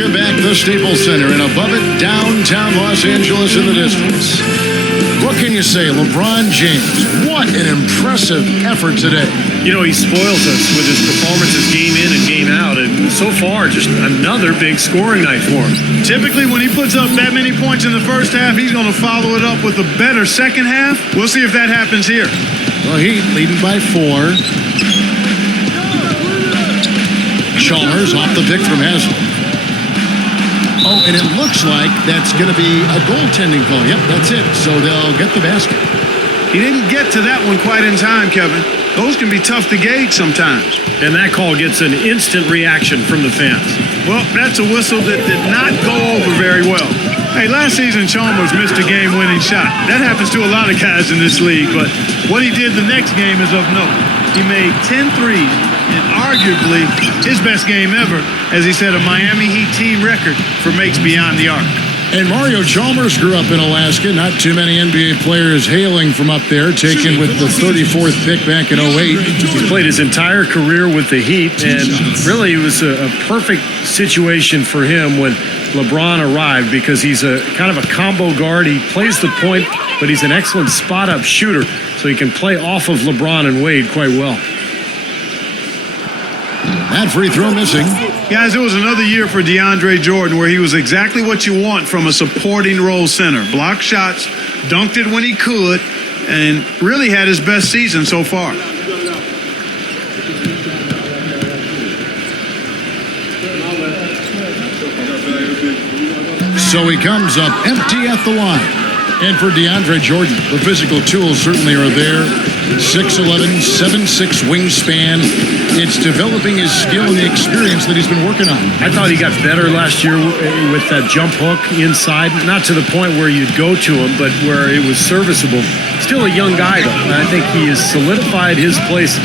Welcome back to the Staples Center, and above it, downtown Los Angeles in the distance. What can you say, LeBron James? What an impressive effort today. You know, he spoils us with his performances game in and game out, and so far, just another big scoring night for him. Typically, when he puts up that many points in the first half, he's going to follow it up with a better second half. We'll see if that happens here. Well, Heat leading by 4. Chalmers off the pick from Haslem. Oh, and it looks like that's going to be a goaltending call. Yep, that's it. So they'll get the basket. He didn't get to that one quite in time, Kevin. Those can be tough to gauge sometimes. And that call gets an instant reaction from the fans. Well, that's a whistle that did not go over very well. Hey, last season, Chalmers missed a game-winning shot. That happens to a lot of guys in this league, but what he did the next game is of note. He made 10 threes, and arguably his best game ever, as he set a Miami Heat team record for makes beyond the arc. And Mario Chalmers grew up in Alaska. Not too many NBA players hailing from up there, taken with the 34th pick back in 08. He played his entire career with the Heat, and really it was a perfect situation for him when LeBron arrived, because he's a kind of a combo guard. He plays the point, but he's an excellent spot-up shooter, so he can play off of LeBron and Wade quite well. That free throw missing. Guys, it was another year for DeAndre Jordan where he was exactly what you want from a supporting role center. Blocked shots, dunked it when he could, and really had his best season so far. So he comes up empty at the line. And for DeAndre Jordan, the physical tools certainly are there. 6'11", 7'6" wingspan. It's developing his skill and the experience that he's been working on. I thought he got better last year with that jump hook inside. Not to the point where you'd go to him, but where it was serviceable. Still a young guy, though. And I think he has solidified his place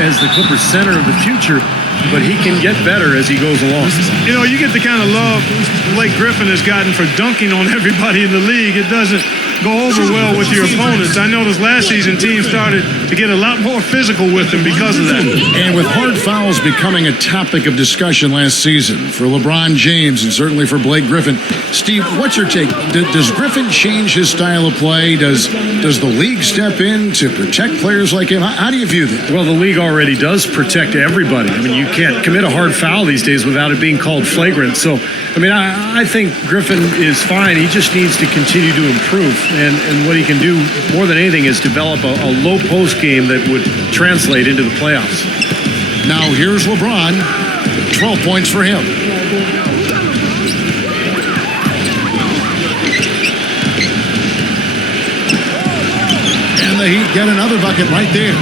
as the Clippers center of the future, but he can get better as he goes along. You know, you get the kind of love Blake Griffin has gotten for dunking on everybody in the league. It doesn't go over well with your opponents. I noticed last season teams started to get a lot more physical with him because of that. And with hard fouls becoming a topic of discussion last season for LeBron James and certainly for Blake Griffin. Steve, what's your take? Does Griffin change his style of play? Does the league step in to protect players like him? How do you view that? Well, the league already does protect everybody. I mean, you can't commit a hard foul these days without it being called flagrant. So, I mean, I think Griffin is fine. He just needs to continue to improve. And what he can do more than anything is develop a low post game that would translate into the playoffs. Now here's LeBron. 12 points for him. And the Heat get another bucket right there.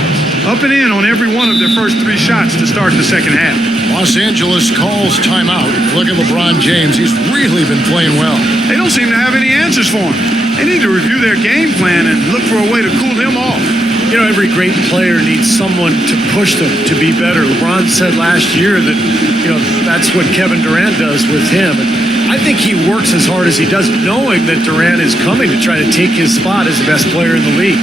Up and in on every one of their first 3 shots to start the second half. Los Angeles calls timeout. Look at LeBron James. He's really been playing well. They don't seem to have any answers for him. They need to review their game plan and look for a way to cool him off. You know, every great player needs someone to push them to be better. LeBron said last year that, you know, that's what Kevin Durant does with him. And I think he works as hard as he does, knowing that Durant is coming to try to take his spot as the best player in the league.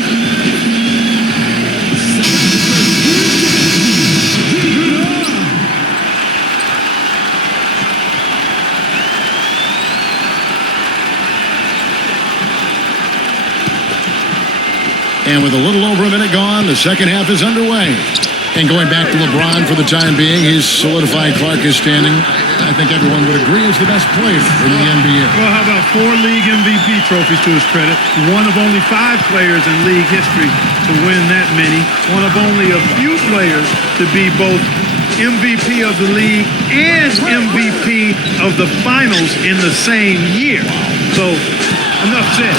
And with a little over a minute gone, the second half is underway. And going back to LeBron for the time being, he's solidified. Clark is standing. I think everyone would agree he's the best player in the NBA. Well, how about 4 league MVP trophies to his credit? One of only 5 players in league history to win that many. One of only a few players to be both MVP of the league and MVP of the finals in the same year. So, enough said.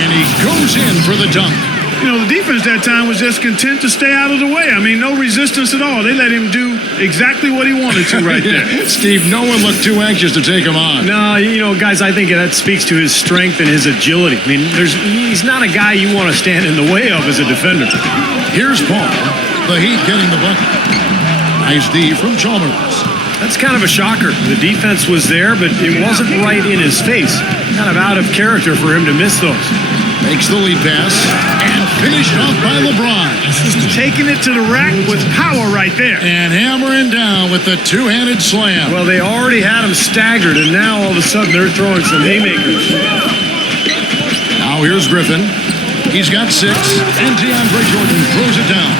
And he goes in for the dunk. You know, the defense that time was just content to stay out of the way. I mean, no resistance at all. They let him do exactly what he wanted to right there. Steve, no one looked too anxious to take him on. No, you know, guys, I think that speaks to his strength and his agility. I mean, he's not a guy you want to stand in the way of as a defender. Here's Paul. The Heat getting the bucket. Nice D from Chalmers. That's kind of a shocker. The defense was there, but it wasn't right in his face. Kind of out of character for him to miss those. Makes the lead pass and finished off by LeBron. Taking it to the rack with power right there. And hammering down with the two-handed slam. Well, they already had him staggered, and now all of a sudden they're throwing some haymakers. Now here's Griffin. He's got 6, and DeAndre Jordan throws it down.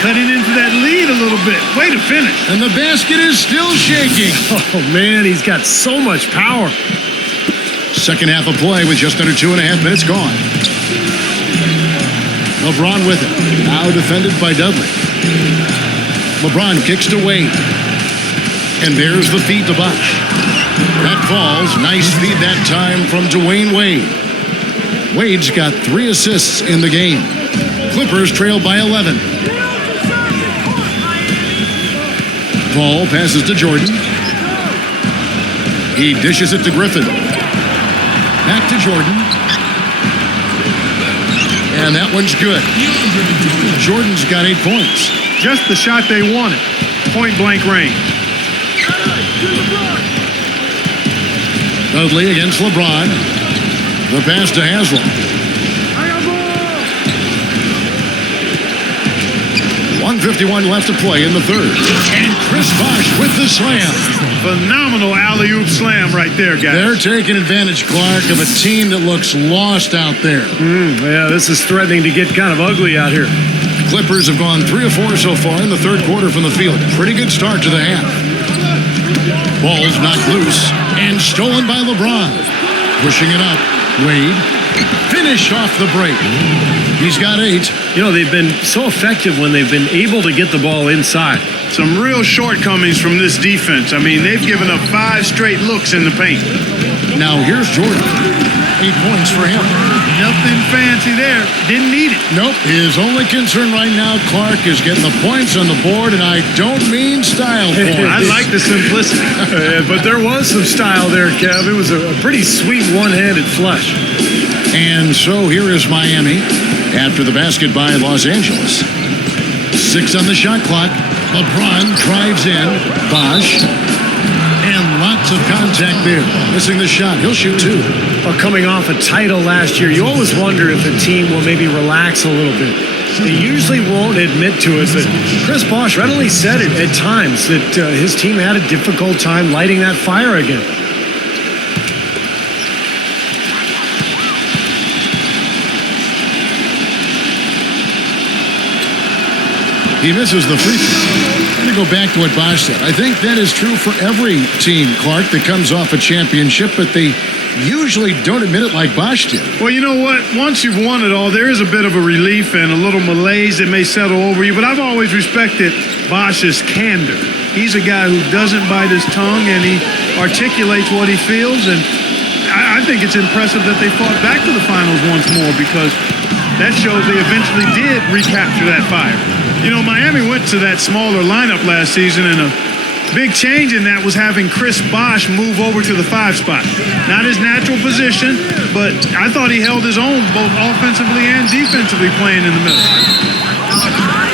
Cutting into that lead a little bit. Way to finish. And the basket is still shaking. Oh, man, he's got so much power. Second half of play with just under 2.5 minutes gone. LeBron with it. Now defended by Dudley. LeBron kicks to Wade. And there's the feed to Bosh. That falls. Nice feed that time from Dwayne Wade. Wade's got 3 assists in the game. Clippers trail by 11. Paul passes to Jordan. He dishes it to Griffin. Back to Jordan. And that one's good. Jordan's got 8 points. Just the shot they wanted. Point blank range. Dudley against LeBron. The pass to Haslam. 1:51 left to play in the third. And Chris Bosh with the slam. Phenomenal alley-oop slam right there, guys. They're taking advantage, Clark, of a team that looks lost out there. Yeah, this is threatening to get kind of ugly out here. Clippers have gone 3 of 4 so far in the third quarter from the field. Pretty good start to the half. Ball's knocked loose and stolen by LeBron. Pushing it up. Wade. Finish off the break. He's got 8. You know, they've been so effective when they've been able to get the ball inside. Some real shortcomings from this defense. I mean, they've given up 5 straight looks in the paint. Now here's Jordan. 8 points for him. Nothing fancy there. Didn't need it. Nope. His only concern right now, Clark, is getting the points on the board, and I don't mean style points. I like the simplicity. But there was some style there, Kev. It was a pretty sweet one-handed flush. And so here is Miami after the basket by Los Angeles. 6 on the shot clock. LeBron drives in. Bosh. And lots of contact there. Missing the shot. He'll shoot 2. Well, coming off a title last year, you always wonder if a team will maybe relax a little bit. They usually won't admit to it, but Chris Bosh readily said it at times that his team had a difficult time lighting that fire again. He misses the free throw. I'm going to go back to what Bosh said. I think that is true for every team, Clark, that comes off a championship, but they usually don't admit it like Bosh did. Well, you know what? Once you've won it all, there is a bit of a relief and a little malaise that may settle over you, but I've always respected Bosh's candor. He's a guy who doesn't bite his tongue, and he articulates what he feels, and I think it's impressive that they fought back to the finals once more, because that shows they eventually did recapture that fire. You know, Miami went to that smaller lineup last season, and a big change in that was having Chris Bosh move over to the 5 spot. Not his natural position, but I thought he held his own both offensively and defensively playing in the middle.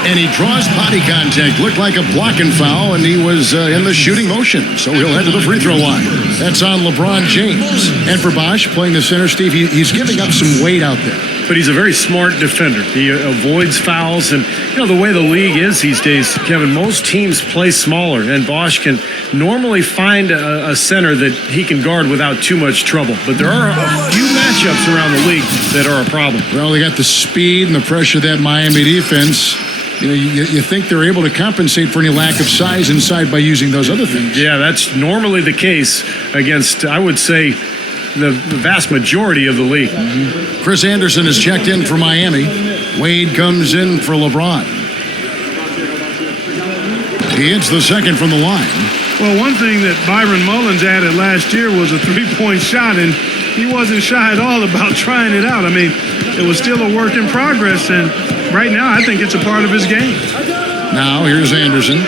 And he draws body contact. Looked like a blocking foul, and he was in the shooting motion. So he'll head to the free throw line. That's on LeBron James. And for Bosh, playing the center, Steve, he's giving up some weight out there. But he's a very smart defender. He avoids fouls. And, you know, the way the league is these days, Kevin, most teams play smaller. And Bosh can normally find a center that he can guard without too much trouble. But there are a few matchups around the league that are a problem. Well, they got the speed and the pressure of that Miami defense. You know, you think they're able to compensate for any lack of size inside by using those other things. Yeah, that's normally the case against, I would say, the vast majority of the league. Chris Anderson has checked in for Miami. Wade comes in for LeBron. He hits the second from the line. Well, one thing that Byron Mullins added last year was a 3-point shot, and he wasn't shy at all about trying it out. I mean, it was still a work in progress, and right now I think it's a part of his game. Now here's Anderson.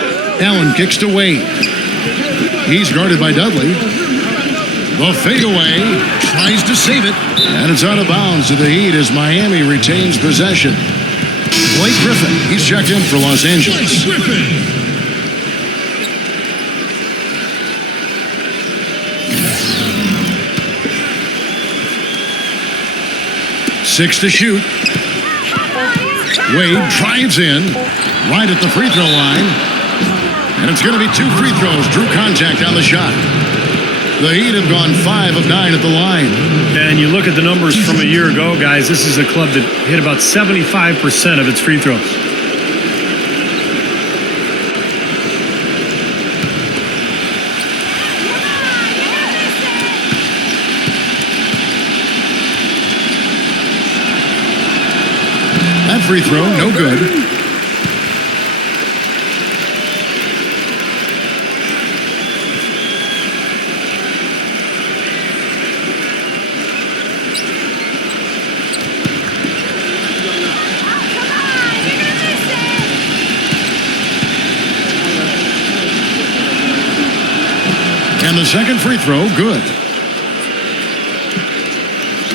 Allen kicks to Wade. He's guarded by Dudley. The fadeaway tries to save it, and it's out of bounds to the Heat as Miami retains possession. Blake Griffin, he's checked in for Los Angeles. 6 to shoot. Wade drives in, right at the free throw line. And it's going to be 2 free throws. Drew contact on the shot. The Heat have gone 5 of 9 at the line. And you look at the numbers from a year ago, guys, this is a club that hit about 75% of its free throws. That free throw, no good. And the second free throw, good.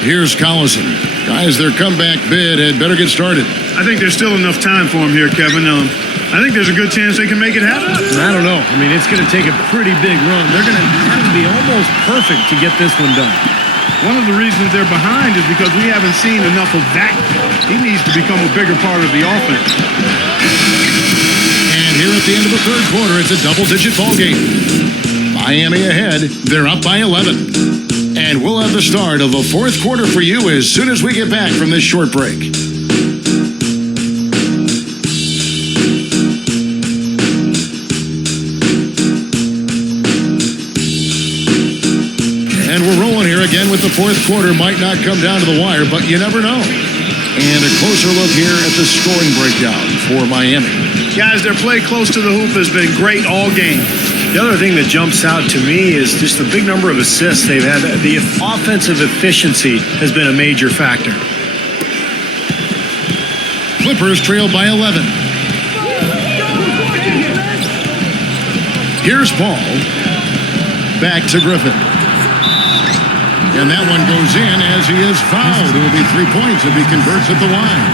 Here's Collison. Guys, their comeback bid had better get started. I think there's still enough time for him here, Kevin. I think there's a good chance they can make it happen. I don't know. I mean, it's going to take a pretty big run. They're going to have to be almost perfect to get this one done. One of the reasons they're behind is because we haven't seen enough of that. He needs to become a bigger part of the offense. And here at the end of the third quarter, it's a double-digit ball game. Miami ahead. They're up by 11. And we'll have the start of the fourth quarter for you as soon as we get back from this short break. And we're rolling here again with the fourth quarter. Might not come down to the wire, but you never know. And a closer look here at the scoring breakdown for Miami. Guys, their play close to the hoop has been great all game. The other thing that jumps out to me is just the big number of assists they've had. The offensive efficiency has been a major factor. Clippers trail by 11. Here's Paul. Back to Griffin. And that one goes in as he is fouled. It will be 3 points if he converts at the line.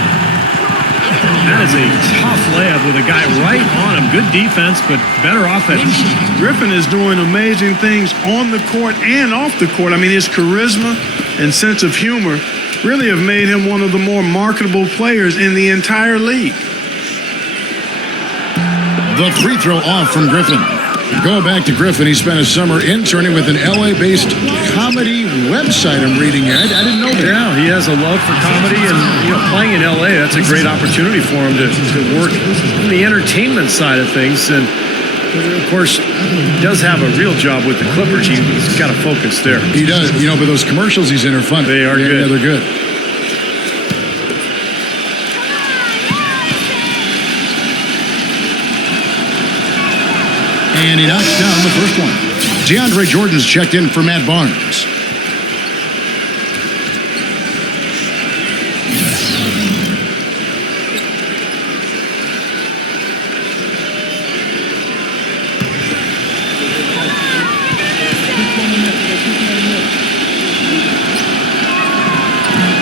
That is a tough layup with a guy right on him. Good defense, but better offense. Griffin is doing amazing things on the court and off the court. I mean, his charisma and sense of humor really have made him one of the more marketable players in the entire league. The free throw off from Griffin. Going back to Griffin, he spent a summer interning with an LA-based comedy website, I'm reading here. I didn't know that. Yeah, he has a love for comedy, and playing in LA, that's a great opportunity for him to work on the entertainment side of things. And of course, he does have a real job with the Clippers. He's got to focus there. He does. But those commercials he's in are fun. They are good. Yeah, they're good. And he knocks down the first one. DeAndre Jordan's checked in for Matt Barnes.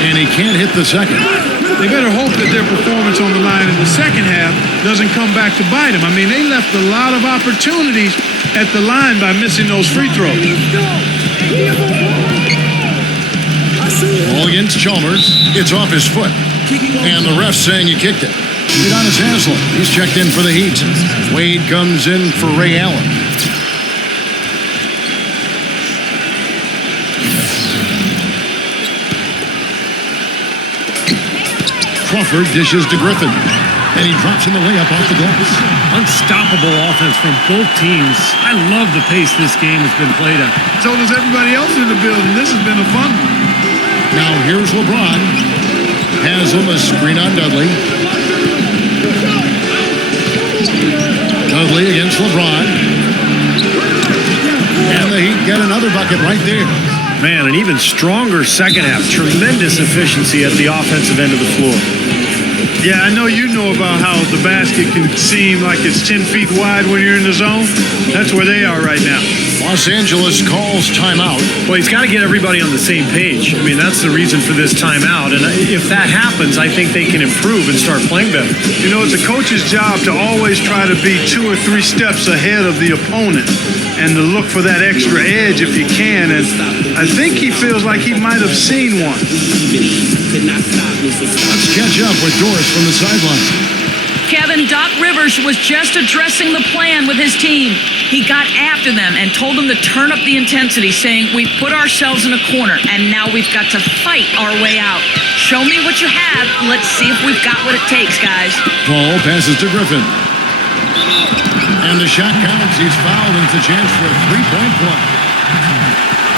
And he can't hit the second. They better hope that their performance on the line in the second half doesn't come back to bite them. I mean, they left a lot of opportunities at the line by missing those free throws. Ball against Chalmers. It's off his foot. And the ref saying he kicked it. Udonis Haslem. He's checked in for the Heat. Wade comes in for Ray Allen. Crawford dishes to Griffin. And he drops in the layup off the glass. Unstoppable offense from both teams. I love the pace this game has been played at. So does everybody else in the building. This has been a fun one. Now here's LeBron. Haslem a screen on Dudley. Dudley against LeBron. And the Heat get another bucket right there. Man, an even stronger second half. Tremendous efficiency at the offensive end of the floor. Yeah, I know you know about how the basket can seem like it's 10 feet wide when you're in the zone. That's where they are right now. Los Angeles calls timeout. Well, he's got to get everybody on the same page. I mean, that's the reason for this timeout. And if that happens, I think they can improve and start playing better. You know, it's a coach's job to always try to be 2 or 3 steps ahead of the opponent and to look for that extra edge if you can. And I think he feels like he might have seen one. Let's catch up with Doris from the sideline. Kevin, Doc Rivers was just addressing the plan with his team. He got after them and told them to turn up the intensity, saying, we put ourselves in a corner, and now we've got to fight our way out. Show me what you have. Let's see if we've got what it takes, guys. Paul passes to Griffin. And the shot counts. He's fouled, and it's a chance for a 3-point play.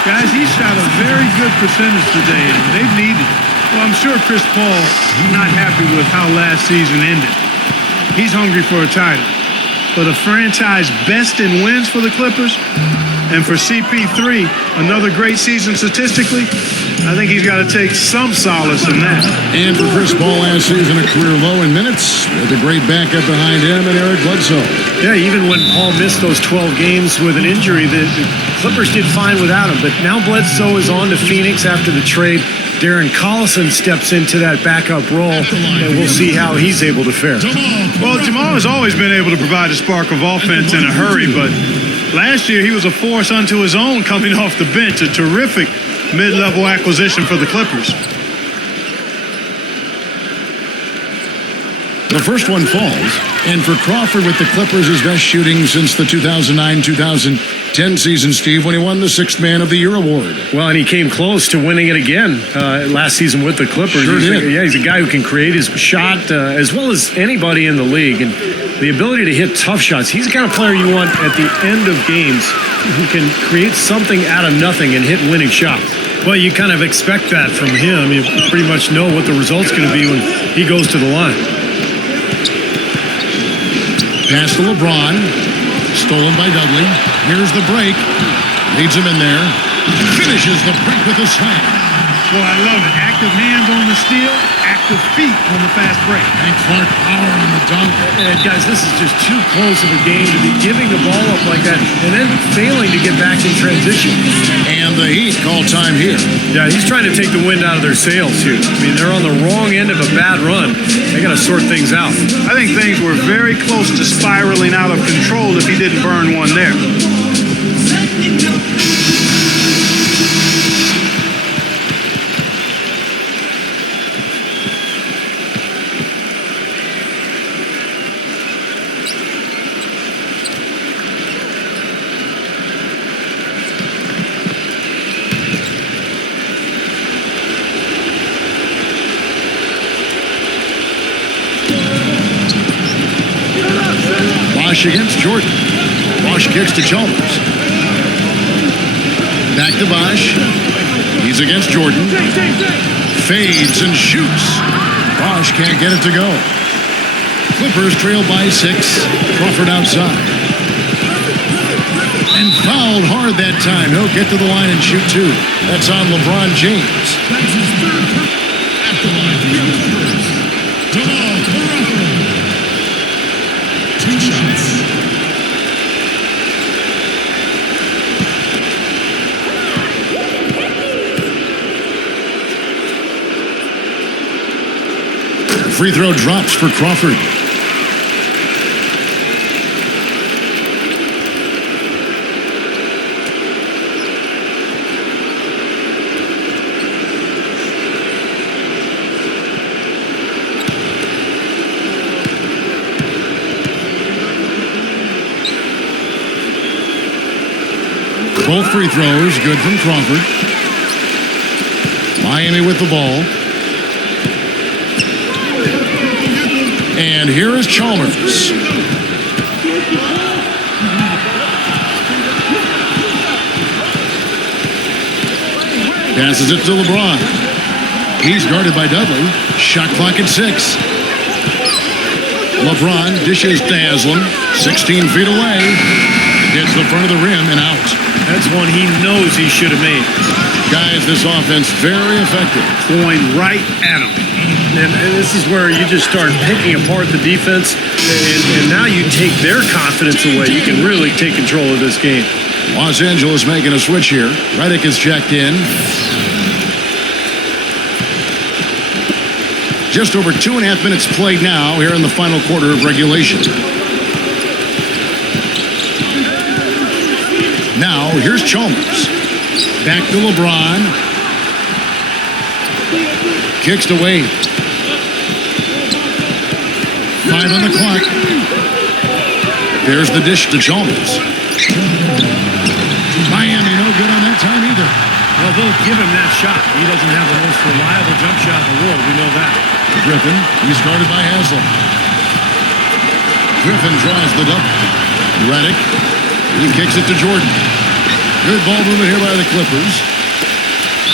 Guys, he shot a very good percentage today, and they've needed it. Well, I'm sure Chris Paul is not happy with how last season ended. He's hungry for a title. But a franchise best in wins for the Clippers, and for CP3, another great season statistically, I think he's got to take some solace in that. And for Chris Paul last season, a career low in minutes, with a great backup behind him and Eric Bledsoe. Yeah, even when Paul missed those 12 games with an injury, the Clippers did fine without him. But now Bledsoe is on to Phoenix after the trade. Darren Collison steps into that backup role, and we'll see how he's able to fare. Well, Jamal has always been able to provide a spark of offense in a hurry, but last year he was a force unto his own coming off the bench, a terrific mid-level acquisition for the Clippers. The first one falls, and for Crawford with the Clippers, his best shooting since the 2009-2010 season, Steve, when he won the 6th Man of the Year award. Well, and he came close to winning it again last season with the Clippers. Sure did. He's a guy who can create his shot as well as anybody in the league. And the ability to hit tough shots. He's the kind of player you want at the end of games who can create something out of nothing and hit winning shots. Well, you kind of expect that from him. You pretty much know what the result's going to be when he goes to the line. Pass to LeBron. Stolen by Dudley. Here's the break. Leads him in there. Finishes the break with a slam. Boy, I love it. Active hands on the steal, active feet on the fast break. And Clark power on the dunk. And guys, this is just too close of a game to be giving the ball up like that and then failing to get back in transition. And the Heat call time here. Yeah, he's trying to take the wind out of their sails here. I mean, they're on the wrong end of a bad run. They got to sort things out. I think things were very close to spiraling out of control if he didn't burn one there. Bosch against Jordan. Bosch kicks to Chalmers. Back to Bosch. He's against Jordan. Fades and shoots. Bosch can't get it to go. Clippers trail by 6. Crawford outside. And fouled hard that time. He'll get to the line and shoot 2. That's on LeBron James. At the line for the Clippers. Jamal Crawford. 2 shots. Free throw drops for Crawford. Both free throws good from Crawford. Miami with the ball. And here is Chalmers. Passes it to LeBron. He's guarded by Dudley. Shot clock at 6. LeBron dishes to Haslam. 16 feet away. Hits the front of the rim and out. That's one he knows he should have made. Guys, this offense very effective. Going right at him. And this is where you just start picking apart the defense, and now you take their confidence away. You can really take control of this game. Los Angeles making a switch here. Redick is checked in. Just over 2.5 minutes played now here in the final quarter of regulation. Now, here's Chalmers. Back to LeBron. Kicks to Wade. 5 on the clock. There's the dish to Chalmers. Miami no good on that time either. Well, they'll give him that shot. He doesn't have the most reliable jump shot in the world. We know that. Griffin, he's guarded by Haslam. Griffin draws the double. Redick, he kicks it to Jordan. Good ball movement here by the Clippers.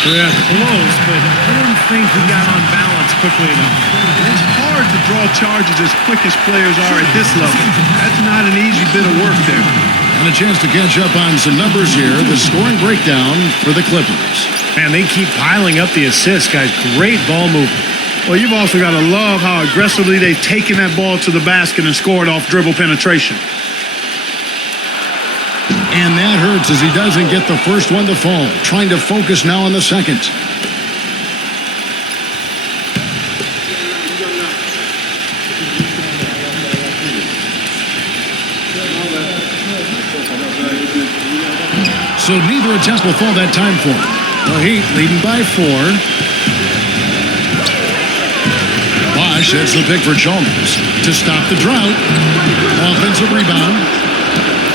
Yeah, close, but I don't think he got on balance quickly enough. It's hard to draw charges as quick as players are at this level. That's not an easy bit of work there. And a chance to catch up on some numbers here. The scoring breakdown for the Clippers. Man, they keep piling up the assists, guys. Great ball movement. Well, you've also got to love how aggressively they've taken that ball to the basket and scored off dribble penetration. And that hurts as he doesn't get the first one to fall. Trying to focus now on the second. So neither attempt will fall that time for him. The Heat leading by 4. Bosh hits the pick for Chalmers to stop the drought. Offensive rebound.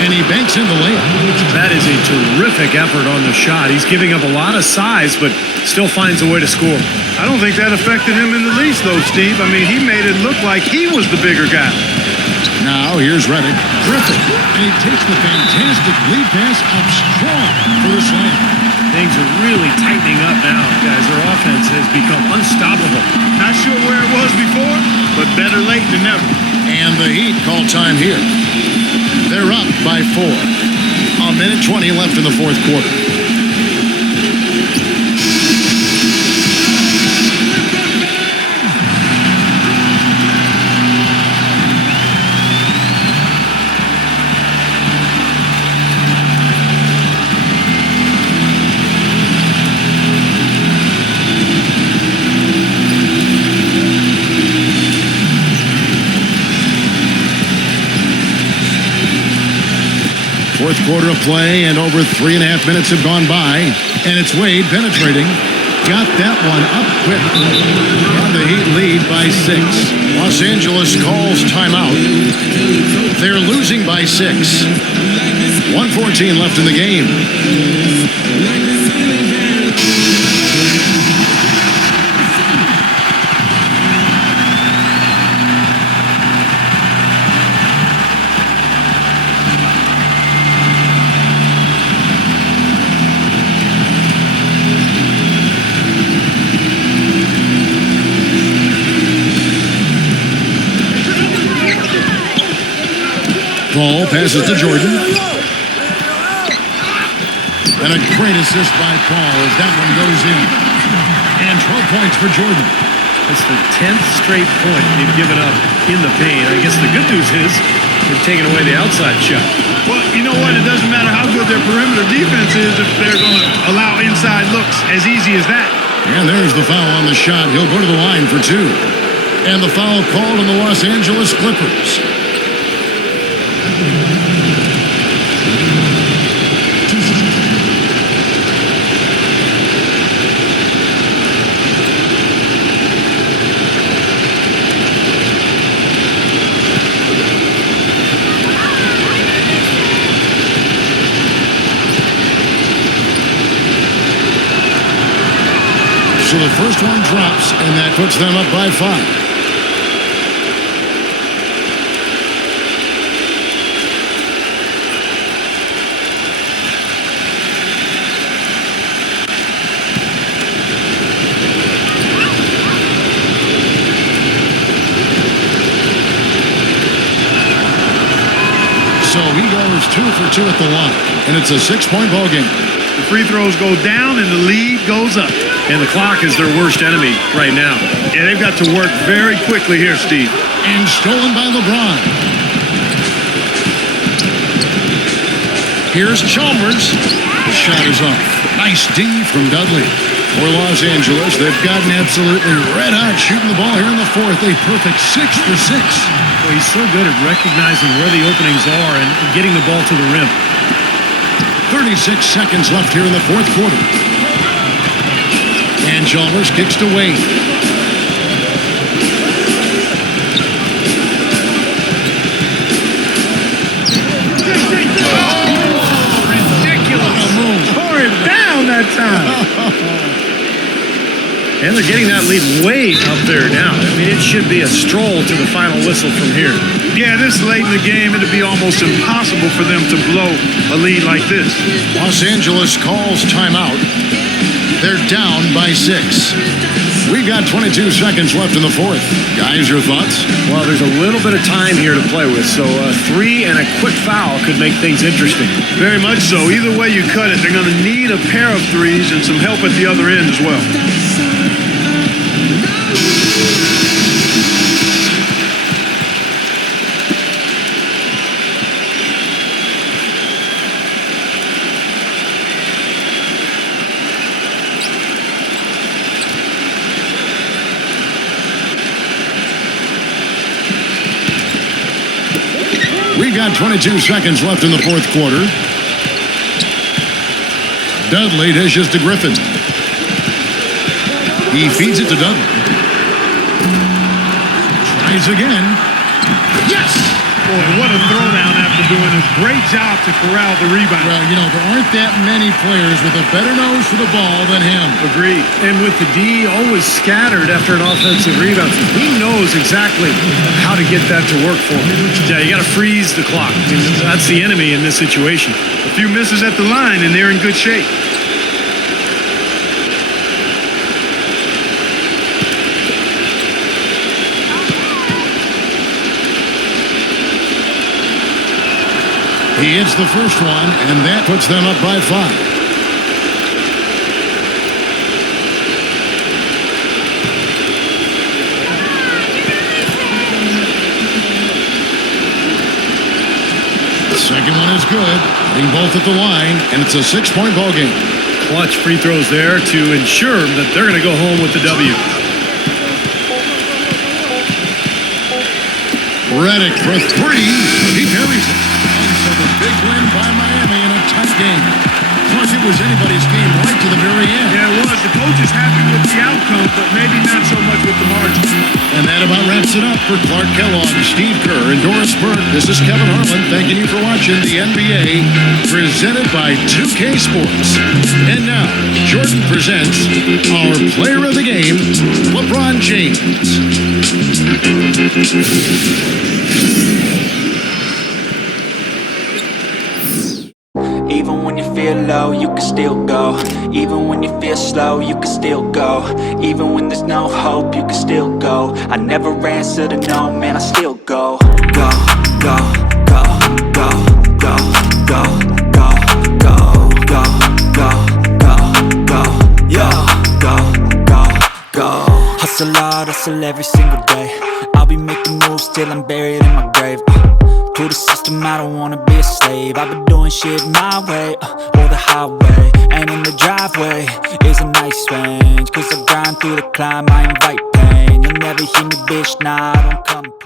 And he banks in the layup. That is a terrific effort on the shot. He's giving up a lot of size, but still finds a way to score. I don't think that affected him in the least, though, Steve. I mean, he made it look like he was the bigger guy. Now, here's Redick. Griffin. And he takes the fantastic lead pass up strong for the slam. Things are really tightening up now, guys. Their offense has become unstoppable. Not sure where it was before, but better late than never. And the Heat call time here. They're up by 4. 1:20 left in the fourth quarter. Fourth quarter of play, and over 3.5 minutes have gone by. And it's Wade penetrating. Got that one up quick. And the Heat lead by 6. Los Angeles calls timeout. They're losing by 6. 1:14 left in the game. Paul passes to Jordan. And a great assist by Paul as that one goes in. And 12 points for Jordan. It's the 10th straight point they've given up in the paint. I guess the good news is they've taken away the outside shot. Well, you know what? It doesn't matter how good their perimeter defense is if they're going to allow inside looks as easy as that. And there's the foul on the shot. He'll go to the line for 2. And the foul called on the Los Angeles Clippers. So the first one drops, and that puts them up by 5. So he goes 2 for 2 at the line, and it's a 6-point ball game. The free throws go down and the lead goes up. And the clock is their worst enemy right now. Yeah, they've got to work very quickly here, Steve. And stolen by LeBron. Here's Chalmers. Shot is off. Nice D from Dudley. For Los Angeles, they've gotten absolutely red hot shooting the ball here in the fourth. A perfect 6 for 6. Well, he's so good at recognizing where the openings are and getting the ball to the rim. 36 seconds left here in the fourth quarter. And Chalmers kicks to Wade. Tore it down that time. And they're getting that lead way up there now. I mean, it should be a stroll to the final whistle from here. Yeah, this late in the game, it'd be almost impossible for them to blow a lead like this. Los Angeles calls timeout. They're down by 6. We got 22 seconds left in the fourth. Guys, your thoughts? Well, there's a little bit of time here to play with, so a 3 and a quick foul could make things interesting. Very much so. Either way you cut it, they're going to need a pair of threes and some help at the other end as well. We got 22 seconds left in the fourth quarter. Dudley dishes to Griffin. He feeds it to Dudley. Tries again. Yes! Boy, what a throwdown after doing a great job to corral the rebound. Well, you know, there aren't that many players with a better nose for the ball than him. Agreed. And with the D always scattered after an offensive rebound, he knows exactly how to get that to work for him. Yeah, you got to freeze the clock. I mean, that's the enemy in this situation. A few misses at the line, and they're in good shape. He hits the first one, and that puts them up by 5. The second one is good, hitting both at the line, and it's a 6-point ball game. Clutch free throws there to ensure that they're going to go home with the W. Redick for 3. He parries it. So the big win by Miami in a tough game. Plus, it was anybody's game right to the very end. Yeah, it was. The coach is happy with the outcome, but maybe not so much with the margin. And that about wraps it up for Clark Kellogg, Steve Kerr, and Doris Burke. This is Kevin Harlan thanking you for watching the NBA presented by 2K Sports. And now, Jordan presents our player of the game, LeBron James. Even when you feel low, you can still go. Even when you feel slow, you can still go. Even when there's no hope, you can still go. I never answer to no, man, I still go. Go, go, go, go, go, go, go, go, go, go, go, go, yo, go, go, go. Hustle hard, hustle every single day. I'll be making moves till I'm buried in my grave. To the system, I don't wanna be a slave. I've been doing shit my way, or the highway. And in the driveway is a nice range. Cause I grind through the climb, I invite pain. You'll never hear me, bitch, nah, I don't complain.